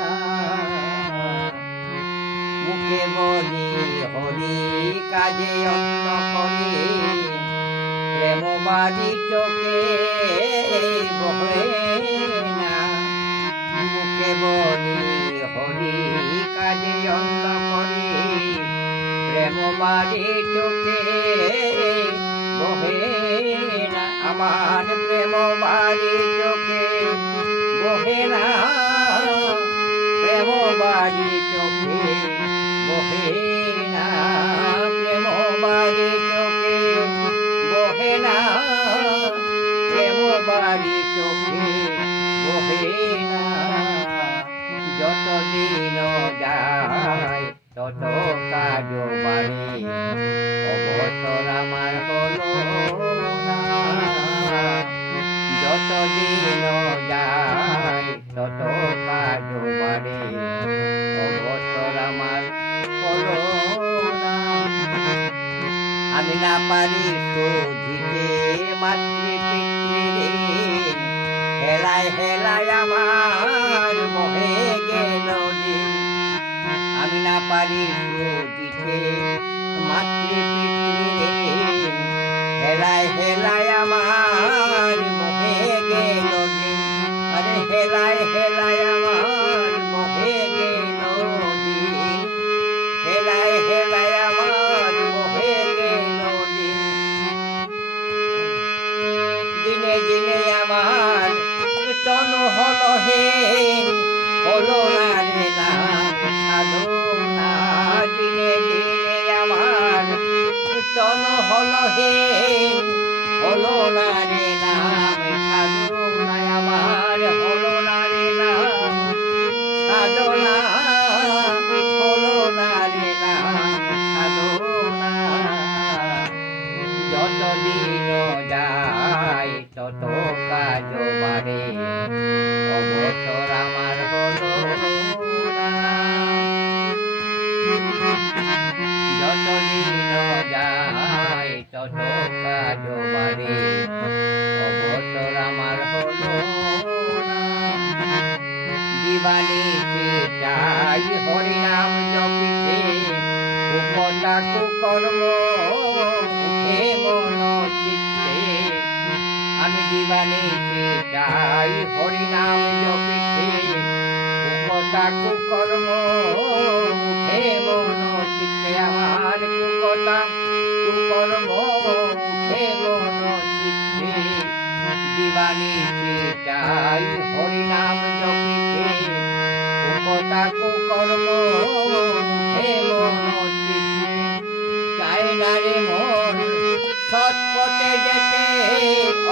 না। মুখে বলি হরি কাজে অন্য করি, প্রেম বাড়ি চোখে বহে না। মুখে বলি হরি কাজে অন্য করি, প্রেম বাড়ি চোখে বহে না। আমার প্রেম বাড়ি চোখে বহে না, প্রেম বাড়ি চোখে বহে না, প্রেম বাড়ি চোখে বহে না, প্রেম বাড়ি চোখে বহে না। যতদিন যায় তত কাজ বাড়ে, অবসর আমার হলো না। যতদিন যায় তত কাজ বাড়ে, অবসর আমার হলো না। আমি না পারি শুধিতে মাতৃপিতৃঋণ, হেলায় হেলায় আমার বহে গেল দিন। আমি না পারি শুধিতে মাতৃপিতৃঋণ, হেলায় হেলায় আমার বহে গেল দিন। আরে হেলায় হেলায় আমার বহে গেল দিন, হেলায় হেলায় আমার বহে গেল দিন। দিনে দিনে আমার তনু হলো হীন, হলো না রে নাম সাধনা। দিনে দিনে আমার তনু হলো হীন, হলো না রে নাম সাধনা। আমার হলো না রে নাম সাধনা, হলো না রে নাম সাধনা। যতদিন যায় তত কাজ বাড়ে, অবসর আমার হলো না। যতদিন যায় তত কাজ বাড়ে, অবসর আমার হলো না। দিবানিশি চাই হরিনাম জপিতে, কুকটা কুকর্ম উঠে মন চিত্তে। আমি দিবানিশি চাই হরিনাম জপিতে, কুকটা কুকর্ম উঠে মন চিত্তে। আমার কুকটা কুকর্ম উঠে মন চিত্তে। দিবানিশি চাই হরিনাম জপিতে, কুকটা কুকর্ম উঠে মন চিত্তে। চায় না রে মন সৎ পথে যেতে,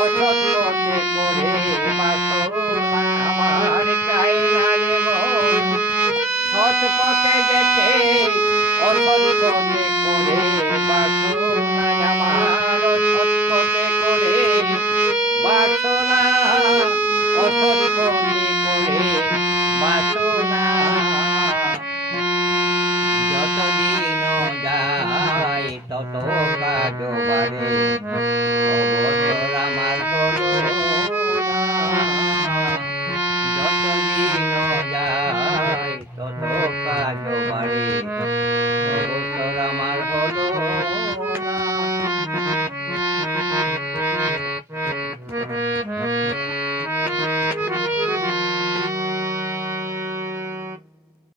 অসৎ পথে করে বাসনা। আমার চায় না রে মন সৎ পথে যেতে, অসৎ পথে করে বাসনা। আমার অসৎ পথে করে বাসনা, অসৎ পথে করে বাসনা। যতদিন যায় তত কাজ বাড়ে,